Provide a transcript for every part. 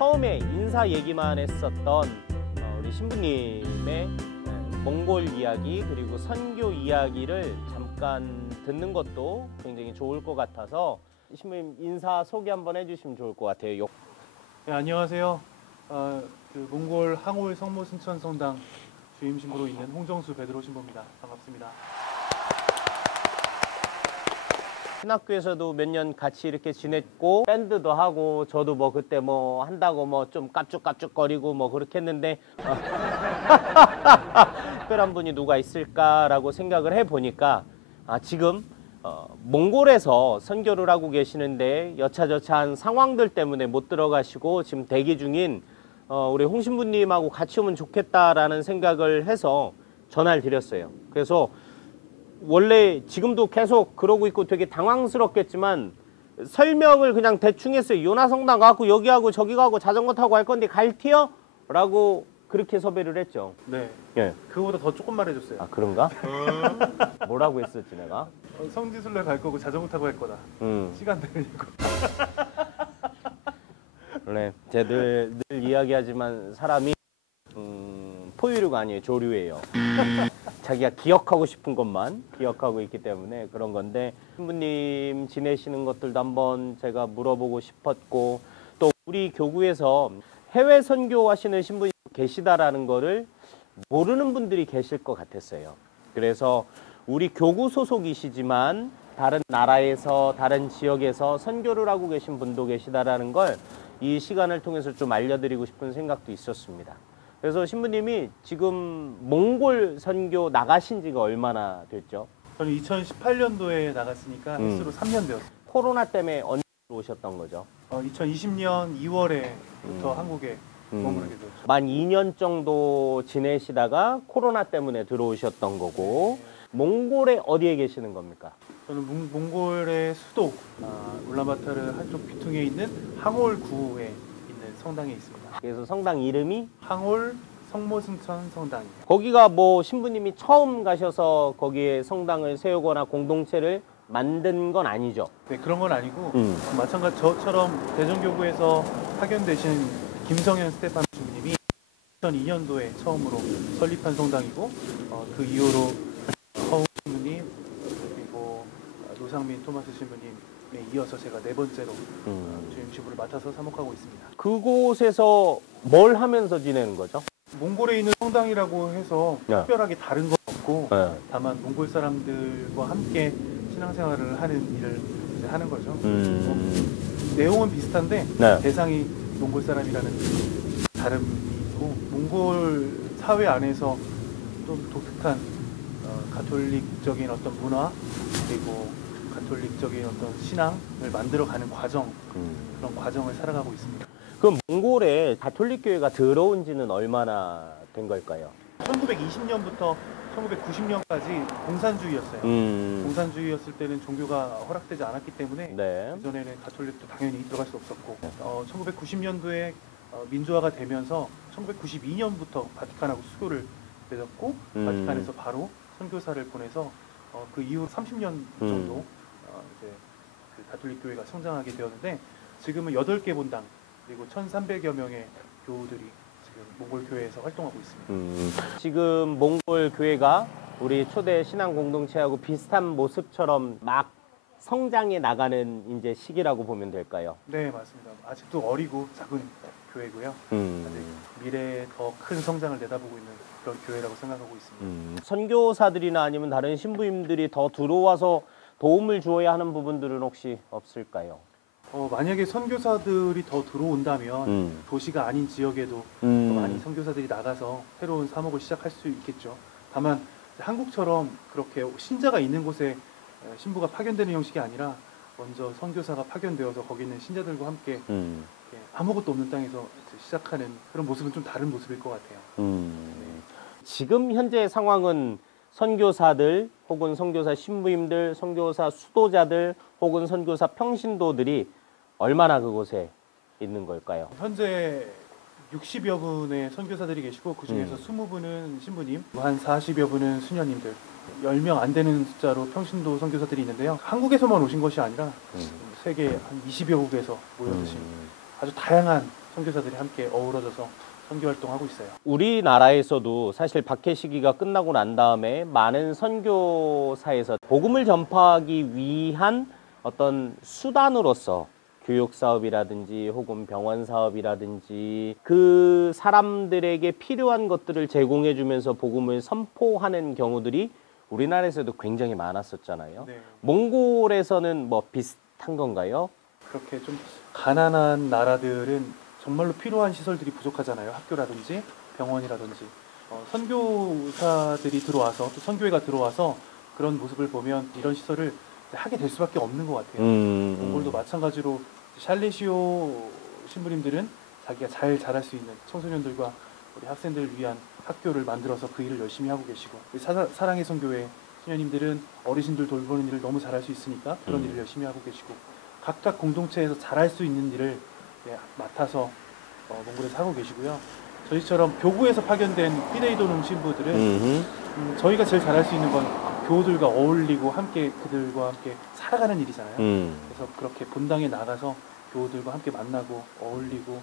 처음에 인사 얘기만 했었던 우리 신부님의 몽골 이야기 그리고 선교 이야기를 잠깐 듣는 것도 굉장히 좋을 것 같아서 신부님 인사 소개 한번 해주시면 좋을 것 같아요. 네, 안녕하세요. 몽골 항올 성모 순천 성당 주임 신부로 있는 홍정수 베드로 신부입니다. 반갑습니다. 신학교에서도 몇 년 같이 이렇게 지냈고 밴드도 하고 저도 뭐 그때 뭐 한다고 뭐 좀 깝죽깝죽거리고 뭐 그렇게 했는데 특별한 분이 누가 있을까라고 생각을 해보니까 지금 몽골에서 선교를 하고 계시는데 여차저차한 상황들 때문에 못 들어가시고 지금 대기 중인 우리 홍 신부님하고 같이 오면 좋겠다라는 생각을 해서 전화를 드렸어요. 그래서 원래 지금도 계속 그러고 있고 되게 당황스럽겠지만 설명을 그냥 대충 했어요. 요나성당 가고 여기 가고 저기 가고 자전거 타고 갈 건데 갈티요? 라고 그렇게 섭외를 했죠. 네. 예. 그거보다 더 조금 말해줬어요. 아 그런가? 뭐라고 했었지 내가? 성지순례 갈 거고 자전거 타고 갈 거다. 시간 되니까. 그래. 제가 늘 이야기하지만 사람이 포유류가 아니에요. 조류예요. 자기가 기억하고 싶은 것만 기억하고 있기 때문에 그런 건데 신부님 지내시는 것들도 한번 제가 물어보고 싶었고 또 우리 교구에서 해외 선교하시는 신부님 계시다라는 거를 모르는 분들이 계실 것 같았어요. 그래서 우리 교구 소속이시지만 다른 나라에서 다른 지역에서 선교를 하고 계신 분도 계시다라는 걸 이 시간을 통해서 좀 알려드리고 싶은 생각도 있었습니다. 그래서 신부님이 지금 몽골 선교 나가신 지가 얼마나 됐죠? 저는 2018년도에 나갔으니까 횟수로 3년 되었어요. 코로나 때문에 언제 오셨던 거죠? 2020년 2월에부터 한국에 머무르게 되었죠. 만 2년 정도 지내시다가 코로나 때문에 들어오셨던 거고 몽골에 어디에 계시는 겁니까? 저는 몽골의 수도 울란바토르 한쪽 귀퉁이에 있는 항올구에 있는 성당에 있습니다. 그래서 성당 이름이 항올 성모순천 성당입니다. 거기가 뭐 신부님이 처음 가셔서 거기에 성당을 세우거나 공동체를 만든 건 아니죠? 네, 그런 건 아니고 마찬가지 저처럼 대전교구에서 파견되신 김성현 스테판 신부님이 2002년도에 처음으로 설립한 성당이고 그 이후로 허웅 신부님 그리고 노상민 토마스 신부님에 이어서 제가 네 번째로 주임 신부를 맡아서 사목하고 있습니다. 그곳에서 뭘 하면서 지내는 거죠? 몽골에 있는 성당이라고 해서 특별하게 다른 건 없고 다만 몽골 사람들과 함께 신앙생활을 하는 일을 이제 하는 거죠. 내용은 비슷한데 대상이 몽골 사람이라는 다름이 있고 몽골 사회 안에서 좀 독특한 가톨릭적인 어떤 문화 그리고 가톨릭적인 어떤 신앙을 만들어가는 과정 그런 과정을 살아가고 있습니다. 그럼 몽골에 가톨릭 교회가 들어온 지는 얼마나 된 걸까요? 1920년부터 1990년까지 공산주의였어요. 공산주의였을 때는 종교가 허락되지 않았기 때문에 그전에는 가톨릭도 당연히 들어갈 수 없었고 1990년도에 민주화가 되면서 1992년부터 바티칸하고 수교를 맺었고 바티칸에서 바로 선교사를 보내서 그 이후 30년 정도 이제 그 가톨릭 교회가 성장하게 되었는데 지금은 8개 본당 그리고 1,300여 명의 교우들이 지금 몽골 교회에서 활동하고 있습니다. 지금 몽골 교회가 우리 초대 신앙 공동체하고 비슷한 모습처럼 막 성장해 나가는 이제 시기라고 보면 될까요? 네, 맞습니다. 아직도 어리고 작은 교회고요. 아직 미래에 더 큰 성장을 내다보고 있는 그런 교회라고 생각하고 있습니다. 선교사들이나 아니면 다른 신부님들이 더 들어와서 도움을 주어야 하는 부분들은 혹시 없을까요? 만약에 선교사들이 더 들어온다면 도시가 아닌 지역에도 더 많이 선교사들이 나가서 새로운 사목을 시작할 수 있겠죠. 다만 한국처럼 그렇게 신자가 있는 곳에 신부가 파견되는 형식이 아니라 먼저 선교사가 파견되어서 거기 있는 신자들과 함께 아무것도 없는 땅에서 시작하는 그런 모습은 좀 다른 모습일 것 같아요. 네. 지금 현재 상황은 선교사들 혹은 선교사 신부님들, 선교사 수도자들 혹은 선교사 평신도들이 얼마나 그곳에 있는 걸까요? 현재 60여 분의 선교사들이 계시고 그 중에서 20분은 신부님, 한 40여 분은 수녀님들, 10명 안 되는 숫자로 평신도 선교사들이 있는데요. 한국에서만 오신 것이 아니라 세계 한 20여 국에서 모여드신 아주 다양한 선교사들이 함께 어우러져서 선교 활동하고 있어요. 우리나라에서도 사실 박해 시기가 끝나고 난 다음에 많은 선교사에서 복음을 전파하기 위한 어떤 수단으로서 교육 사업이라든지 혹은 병원 사업이라든지 그 사람들에게 필요한 것들을 제공해 주면서 복음을 선포하는 경우들이 우리나라에서도 굉장히 많았었잖아요. 네. 몽골에서는 뭐 비슷한 건가요? 그렇게 좀 가난한 나라들은 정말로 필요한 시설들이 부족하잖아요. 학교라든지 병원이라든지. 선교사들이 들어와서 또 선교회가 들어와서 그런 모습을 보면 이런 시설을 하게 될 수밖에 없는 것 같아요. 몽골도 마찬가지로 샬레시오 신부님들은 자기가 잘 자랄 수 있는 청소년들과 우리 학생들을 위한 학교를 만들어서 그 일을 열심히 하고 계시고 우리 사랑의 선교회 수녀님들은 어르신들 돌보는 일을 너무 잘할 수 있으니까 그런 일을 열심히 하고 계시고 각각 공동체에서 잘할 수 있는 일을 맡아서 몽골에서 하고 계시고요. 저희처럼 교구에서 파견된 피데이도눔 신부들은 저희가 제일 잘할 수 있는 건 교우들과 어울리고 함께 그들과 함께 살아가는 일이잖아요. 그래서 그렇게 본당에 나가서 교우들과 함께 만나고 어울리고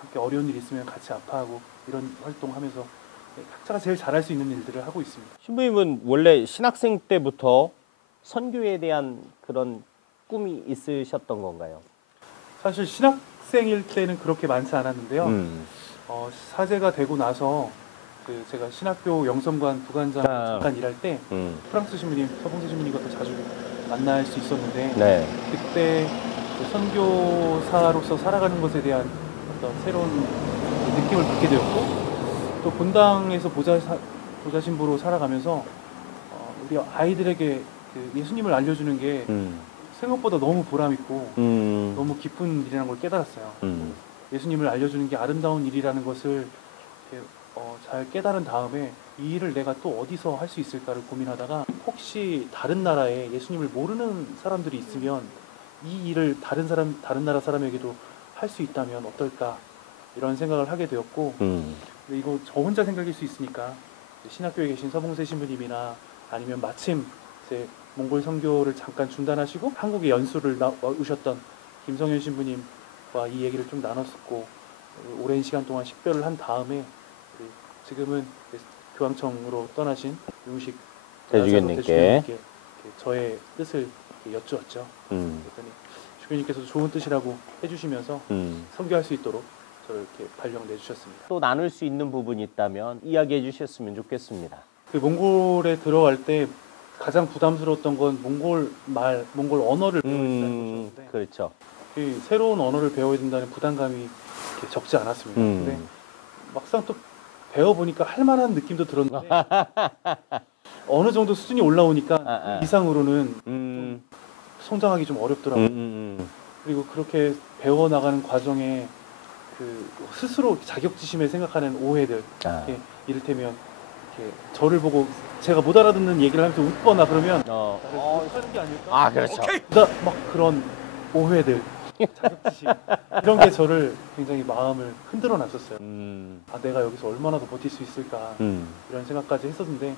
함께 어려운 일 있으면 같이 아파하고 이런 활동하면서 각자가 제일 잘할 수 있는 일들을 하고 있습니다. 신부님은 원래 신학생 때부터 선교에 대한 그런 꿈이 있으셨던 건가요? 사실 신학생일 때는 그렇게 많지 않았는데요. 사제가 되고 나서 제가 신학교 영성관 부관장 잠깐 일할 때 프랑스 신부님, 서봉세 신부님과 또 자주 만날 수 있었는데 네. 그때 선교사로서 살아가는 것에 대한 어떤 새로운 느낌을 받게 되었고 또 본당에서 보좌 신부로 살아가면서 우리 아이들에게 그 예수님을 알려주는 게 생각보다 너무 보람있고 너무 기쁜 일이라는 걸 깨달았어요. 예수님을 알려주는 게 아름다운 일이라는 것을 잘 깨달은 다음에 이 일을 내가 또 어디서 할 수 있을까를 고민하다가 혹시 다른 나라에 예수님을 모르는 사람들이 있으면 이 일을 다른 나라 사람에게도 할 수 있다면 어떨까 이런 생각을 하게 되었고 근데 이거 저 혼자 생각일 수 있으니까 신학교에 계신 서봉세 신부님이나 아니면 마침 제 몽골 선교를 잠깐 중단하시고 한국에 연수를 오셨던 김성현 신부님과 이 얘기를 좀 나눴었고 오랜 시간 동안 식별을 한 다음에 지금은 교황청으로 떠나신 윤식 대주교님께 저의 뜻을 여쭈었죠. 그랬더니 주교님께서도 좋은 뜻이라고 해주시면서 선교할 수 있도록 저를 이렇게 발령 내주셨습니다. 또 나눌 수 있는 부분이 있다면 이야기해 주셨으면 좋겠습니다. 그 몽골에 들어갈 때 가장 부담스러웠던 건 몽골 언어를 배워야 된다는 것이었는데 그렇죠. 그 새로운 언어를 배워야 된다는 부담감이 적지 않았습니다. 근데 막상 또 배워보니까 할 만한 느낌도 들었는데 어느 정도 수준이 올라오니까 그 이상으로는 좀 성장하기 좀 어렵더라고요. 그리고 그렇게 배워나가는 과정에 그 스스로 자격지심에 생각하는 오해들 이를테면 이렇게 저를 보고 제가 못 알아듣는 얘기를 하면서 웃거나 그러면 나를 못하는 게 아닐까? 그렇죠. 막 그런 오해들 자격지심 이런 게 저를 굉장히 마음을 흔들어 놨었어요. 내가 여기서 얼마나 더 버틸 수 있을까 이런 생각까지 했었는데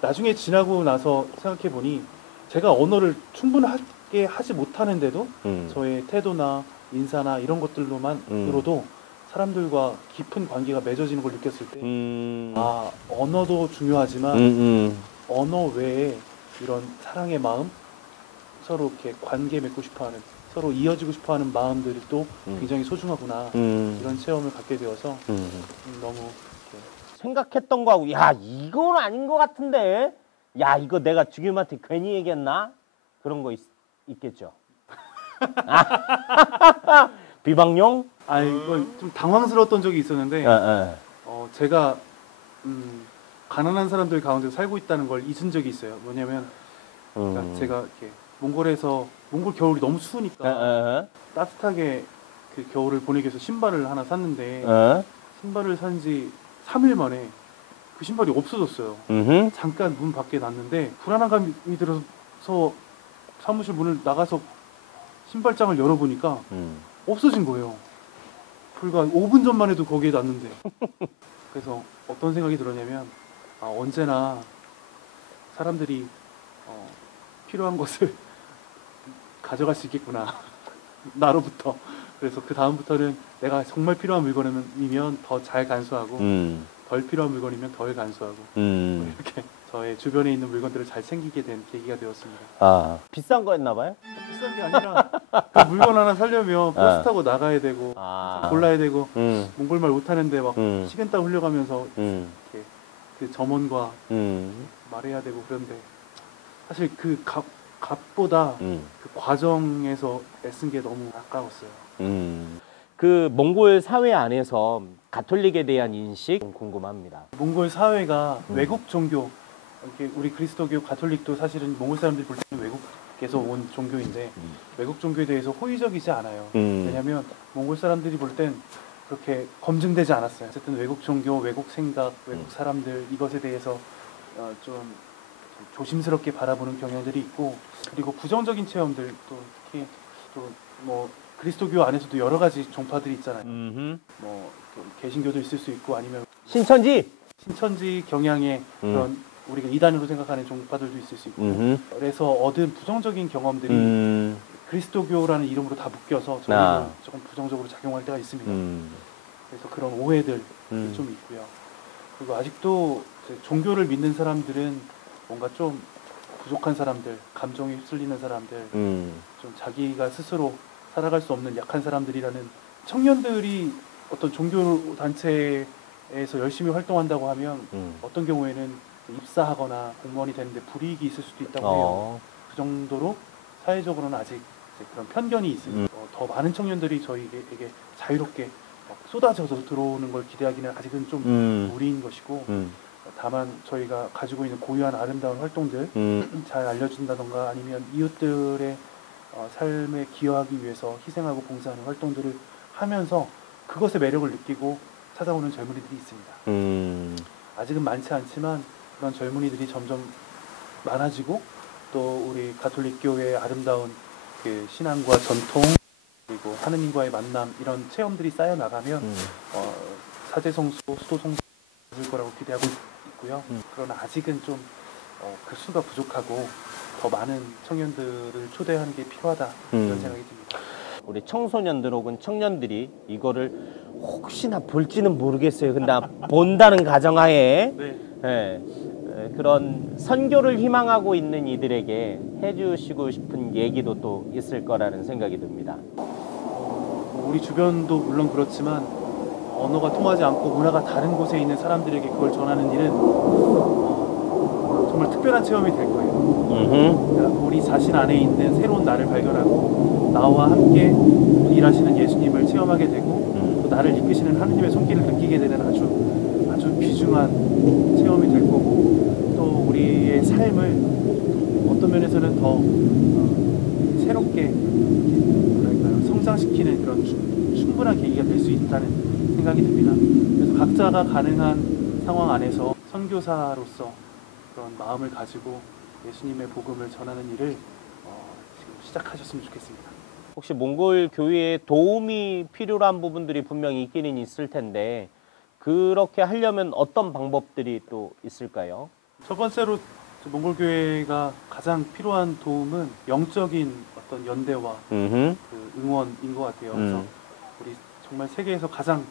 나중에 지나고 나서 생각해 보니 제가 언어를 충분하게 하지 못하는데도 저의 태도나 인사나 이런 것들로만으로도 사람들과 깊은 관계가 맺어지는 걸 느꼈을 때 언어도 중요하지만 언어 외에 이런 사랑의 마음 서로 이렇게 관계 맺고 싶어하는 서로 이어지고 싶어하는 마음들이 또 굉장히 소중하구나 이런 체험을 갖게 되어서 너무 생각했던 거하고 야 이건 아닌 것 같은데 야 이거 내가 주교님한테 괜히 얘기했나 그런 거 있겠죠. 비방용? 이거 좀 당황스러웠던 적이 있었는데 제가 가난한 사람들 가운데 살고 있다는 걸 잊은 적이 있어요. 뭐냐면 그러니까 제가 이렇게 몽골 겨울이 너무 추우니까 따뜻하게 그 겨울을 보내기 위해서 신발을 하나 샀는데 신발을 산 지 3일 만에 그 신발이 없어졌어요. 잠깐 문 밖에 놨는데 불안한 감이 들어서 사무실 문을 나가서 신발장을 열어보니까 없어진 거예요. 불과 5분 전만 해도 거기에 놨는데 그래서 어떤 생각이 들었냐면 언제나 사람들이 필요한 것을 가져갈 수 있겠구나 나로부터 그래서 그 다음부터는 내가 정말 필요한 물건이면 더 잘 간수하고 덜 필요한 물건이면 덜 간수하고 이렇게 저의 주변에 있는 물건들을 잘 챙기게 된 계기가 되었습니다. 아, 비싼 거였나 봐요? 비싼 게 아니라 그 물건 하나 사려면 버스 타고 나가야 되고 골라야 되고 몽골말 못하는데 막 식은땀 흘려가면서 이렇게 그 점원과 말해야 되고 그런데 사실 그 값보다 그 과정에서 애쓴 게 너무 아까웠어요. 그 몽골 사회 안에서 가톨릭에 대한 인식 궁금합니다. 몽골 사회가 외국 종교, 이렇게 우리 그리스도교 가톨릭도 사실은 몽골 사람들이 볼 때는 외국에서 온 종교인데 외국 종교에 대해서 호의적이지 않아요. 왜냐하면 몽골 사람들이 볼 땐 그렇게 검증되지 않았어요. 어쨌든 외국 종교, 외국 생각, 외국 사람들 이것에 대해서 좀 조심스럽게 바라보는 경향들이 있고 그리고 부정적인 체험들 또 특히 또 뭐 그리스도교 안에서도 여러 가지 종파들이 있잖아요. 뭐 개신교도 있을 수 있고 아니면 신천지 경향의 그런 우리가 이단으로 생각하는 종파들도 있을 수 있고 그래서 얻은 부정적인 경험들이 그리스도교라는 이름으로 다 묶여서 저희는 조금 부정적으로 작용할 때가 있습니다. 그래서 그런 오해들 좀 있고요. 그리고 아직도 종교를 믿는 사람들은 뭔가 좀 부족한 사람들, 감정에 휩쓸리는 사람들, 좀 자기가 스스로 살아갈 수 없는 약한 사람들이라는 청년들이 어떤 종교 단체에서 열심히 활동한다고 하면 어떤 경우에는 입사하거나 공무원이 되는데 불이익이 있을 수도 있다고 해요. 그 정도로 사회적으로는 아직 그런 편견이 있으니 더 많은 청년들이 저희에게 자유롭게 쏟아져서 들어오는 걸 기대하기는 아직은 좀 무리인 것이고 다만 저희가 가지고 있는 고유한 아름다운 활동들 잘 알려준다던가 아니면 이웃들의 삶에 기여하기 위해서 희생하고 봉사하는 활동들을 하면서 그것의 매력을 느끼고 찾아오는 젊은이들이 있습니다. 아직은 많지 않지만 그런 젊은이들이 점점 많아지고 또 우리 가톨릭 교회의 아름다운 그 신앙과 전통 그리고 하느님과의 만남 이런 체험들이 쌓여 나가면 사제성소, 수도성소 될 거라고 기대하고 있고요. 그러나 아직은 좀 그 수가 부족하고 더 많은 청년들을 초대하는 게 필요하다 이런 생각이 듭니다. 우리 청소년들 혹은 청년들이 이거를 혹시나 볼지는 모르겠어요. 근데 본다는 가정하에 그런 선교를 희망하고 있는 이들에게 해주시고 싶은 얘기도 또 있을 거라는 생각이 듭니다. 우리 주변도 물론 그렇지만 언어가 통하지 않고 문화가 다른 곳에 있는 사람들에게 그걸 전하는 일은 정말 특별한 체험이 될 거예요. 그러니까 우리 자신 안에 있는 새로운 나를 발견하고 나와 함께 일하시는 예수님을 체험하게 되고 또 나를 이끄시는 하느님의 손길을 느끼게 되는 아주 귀중한 체험이 될 거고 또 우리의 삶을 어떤 면에서는 더 새롭게 뭐랄까요 성장시키는 그런 충분한 계기가 될 수 있다는 생각이 듭니다. 그래서 각자가 가능한 상황 안에서 선교사로서 그런 마음을 가지고 예수님의 복음을 전하는 일을 지금 시작하셨으면 좋겠습니다. 혹시 몽골 교회에 도움이 필요한 부분들이 분명히 있기는 있을 텐데 그렇게 하려면 어떤 방법들이 또 있을까요? 첫 번째로 몽골 교회가 가장 필요한 도움은 영적인 어떤 연대와 그 응원인 것 같아요. 그래서 우리 정말 세계에서 가장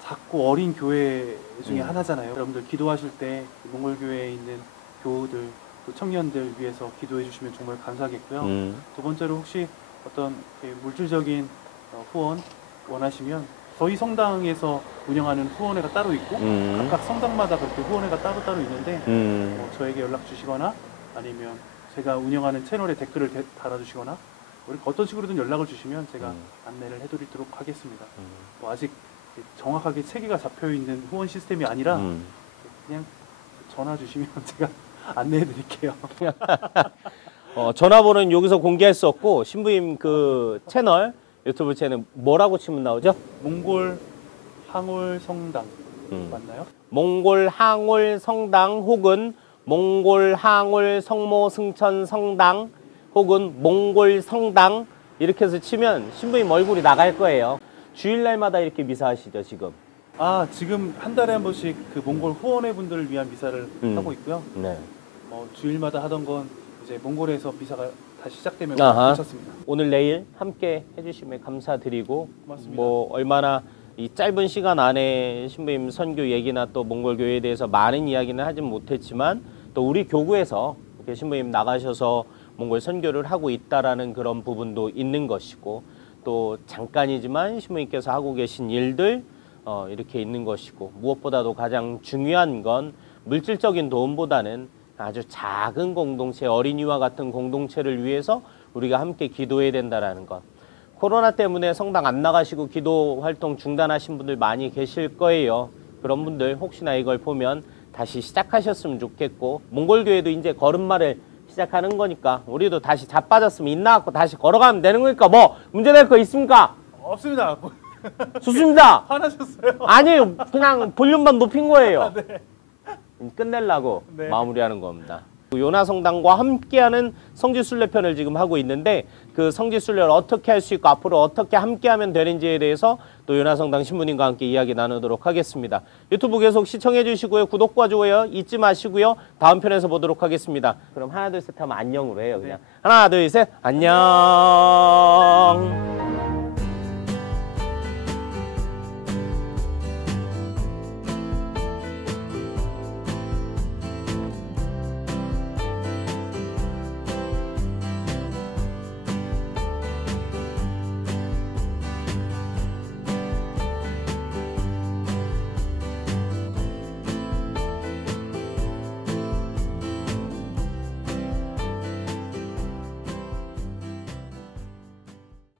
작고 어린 교회 중에 하나잖아요. 여러분들 기도하실 때 몽골 교회에 있는 교우들, 또 청년들 위해서 기도해 주시면 정말 감사하겠고요. 두 번째로 혹시 어떤 물질적인 후원 원하시면 저희 성당에서 운영하는 후원회가 따로 있고 각각 성당마다 그렇게 후원회가 따로 있는데 저에게 연락 주시거나 아니면 제가 운영하는 채널에 댓글을 달아주시거나 어떤 식으로든 연락을 주시면 제가 안내를 해드리도록 하겠습니다. 뭐 아직 정확하게 체계가 잡혀있는 후원 시스템이 아니라 그냥 전화 주시면 제가 안내해 드릴게요. 전화번호는 여기서 공개할 수 없고 신부님 그 채널 유튜브 채널 뭐라고 치면 나오죠? 몽골 항올 성당 맞나요? 몽골 항올 성당 혹은 몽골 항올 성모 승천 성당 혹은 몽골 성당 이렇게 해서 치면 신부님 얼굴이 나갈 거예요. 주일날마다 이렇게 미사하시죠 지금? 지금 한 달에 한 번씩 그 몽골 후원회 분들을 위한 미사를 하고 있고요. 네. 주일마다 하던 건 이제 몽골에서 미사가 다시 시작되면 괜찮습니다. 오늘 내일 함께 해주시면 감사드리고 고맙습니다. 뭐 얼마나 이 짧은 시간 안에 신부님 선교 얘기나 또 몽골 교회에 대해서 많은 이야기는 하진 못했지만 또 우리 교구에서 이렇게 신부님 나가셔서 몽골 선교를 하고 있다라는 그런 부분도 있는 것이고 또 잠깐이지만 신부님께서 하고 계신 일들 이렇게 있는 것이고 무엇보다도 가장 중요한 건 물질적인 도움보다는 아주 작은 공동체, 어린이와 같은 공동체를 위해서 우리가 함께 기도해야 된다라는 것. 코로나 때문에 성당 안 나가시고 기도 활동 중단하신 분들 많이 계실 거예요. 그런 분들 혹시나 이걸 보면 다시 시작하셨으면 좋겠고 몽골 교회도 이제 걸음마를 시작하는 거니까 우리도 다시 자빠졌으면 인나갖고 다시 걸어가면 되는 거니까 뭐 문제될 거 있습니까? 없습니다. 좋습니다. 화나셨어요? 아니에요. 그냥 볼륨만 높인 거예요. 네. 끝내려고 네. 마무리하는 겁니다. 요나성당과 함께하는 성지순례편을 지금 하고 있는데 그 성지순례를 어떻게 할 수 있고 앞으로 어떻게 함께하면 되는지에 대해서 또 요나성당 신부님과 함께 이야기 나누도록 하겠습니다. 유튜브 계속 시청해 주시고요. 구독과 좋아요 잊지 마시고요. 다음 편에서 보도록 하겠습니다. 그럼 하나 둘 셋 하면 안녕으로 해요. 그냥 네. 하나 둘 셋 안녕.